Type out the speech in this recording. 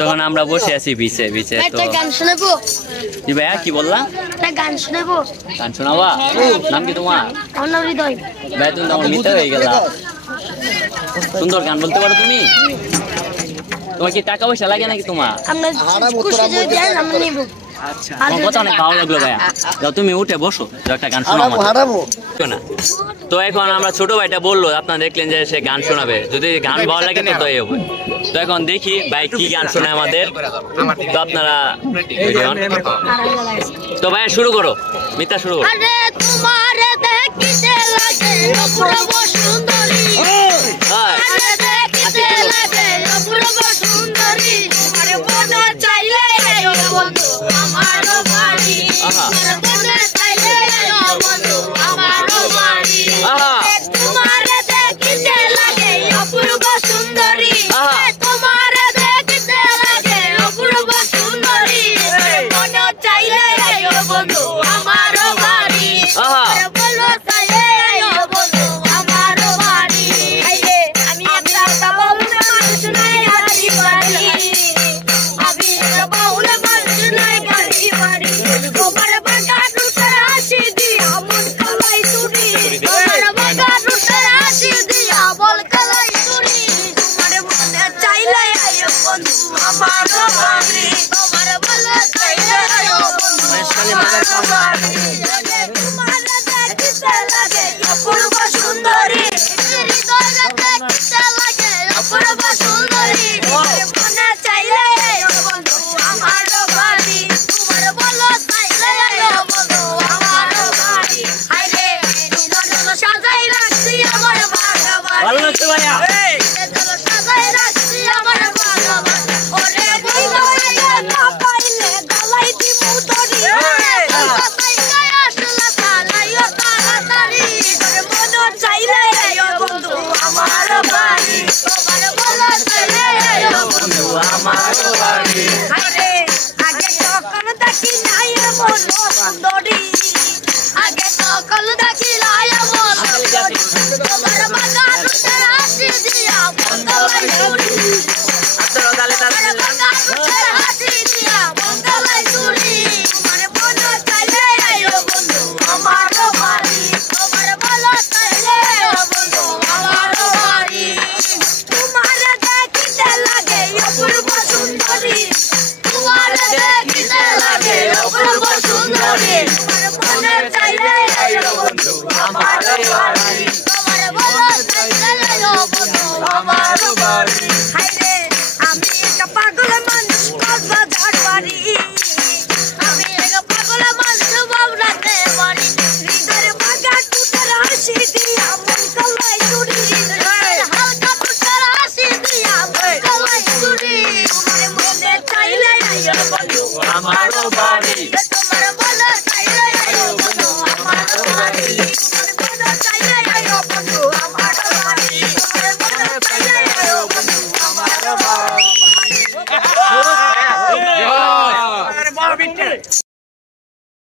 তখন আমরা বসে আছি বিচে বিচে। তো গান শোনাবো জি ভাইয়া, কি বললা? গান শোনাবো। গান শোনাবা? নাম কি তোমার? আমার নাম হৃদয়। ভাই তুমি তখন নিতে হয়ে গেলা। সুন্দর গান বলতে পারো তুমি? তোমার কি টাকা পয়সা লাগে নাকি তোমার? আমরা খুশি যদি দেন আমরা নেব। আচ্ছা, আমার কথা অনেক ভালো লাগলো ভাইয়া। যাও তুমি উঠে বসো, একটা গান শোনাবো না। তো এখন আমরা ছোট ভাইটা বললো, আপনারা দেখলেন যে সে গান শোনাবে, যদি গান ভালো লাগে তো তাই হবে। তো এখন দেখি ভাই কি গান শোনায় আমাদের। তো আপনারা তো ভাইয়া শুরু করো, মিতা শুরু করো। আরে তোমারে দেখিতে লাগে অপূর্ব সুন্দরী, আরে দেখিতে লাগে অপূর্ব সুন্দরী, আরে মনে চাইলে বন্ধু আমার বাড়ি, মনে চাইলে বন্ধু আমার বাড়ি। তোমারে দেখিতে লাগে অপূর্ব সুন্দরী, তোমারে দেখিতে লাগে অপূর্ব সুন্দরী, মনে চাইলে বন্ধু আমার বাড়ি, বলো চাইলে বন্ধু আমার বাড়ি। আমি একটা বাউল মানুষ নাই গাড়ি বাড়ি, আমি একটা বাউল মানুষ নাই গাড়ি বাড়ি, তোমার বাগা রুটে আসি দিয়া মন কালাই তুরি, তোমার বাগা রুটে আসি দিয়া বল কালাই তুরি, তোমার মনে চাইলে বন্ধু আমার বাড়ি, তোমার বলো চাইলে বন্ধু আমার বাড়ি। তোমার দেখিতে লাগে অপূর্ব সুন্দরী, হৃদয় দেখিতে লাগে অপূর্ব সুন্দরী, মনে চাইলে বন্ধু আমার বাড়ি, তোমার বলো চাইলে বন্ধু আমার বাড়ি। হায়রে সাজাই রাখছি আমার বাগা বাড়ি, ভালো লাগছে ভাইয়া। সাজাই রাখছি আমার বাগা বাড়ি, ওরে বইলা না পাইলে গলাই দিমু ধরি, আসলে সাজাইও তাড়াতাড়ি, মনে চাইলে বন্ধু আমার বাড়ি, তোমার বলো চাইলে বন্ধু আমার বাড়ি। আরে আগে কখনো দেখি নাই এমন সুন্দর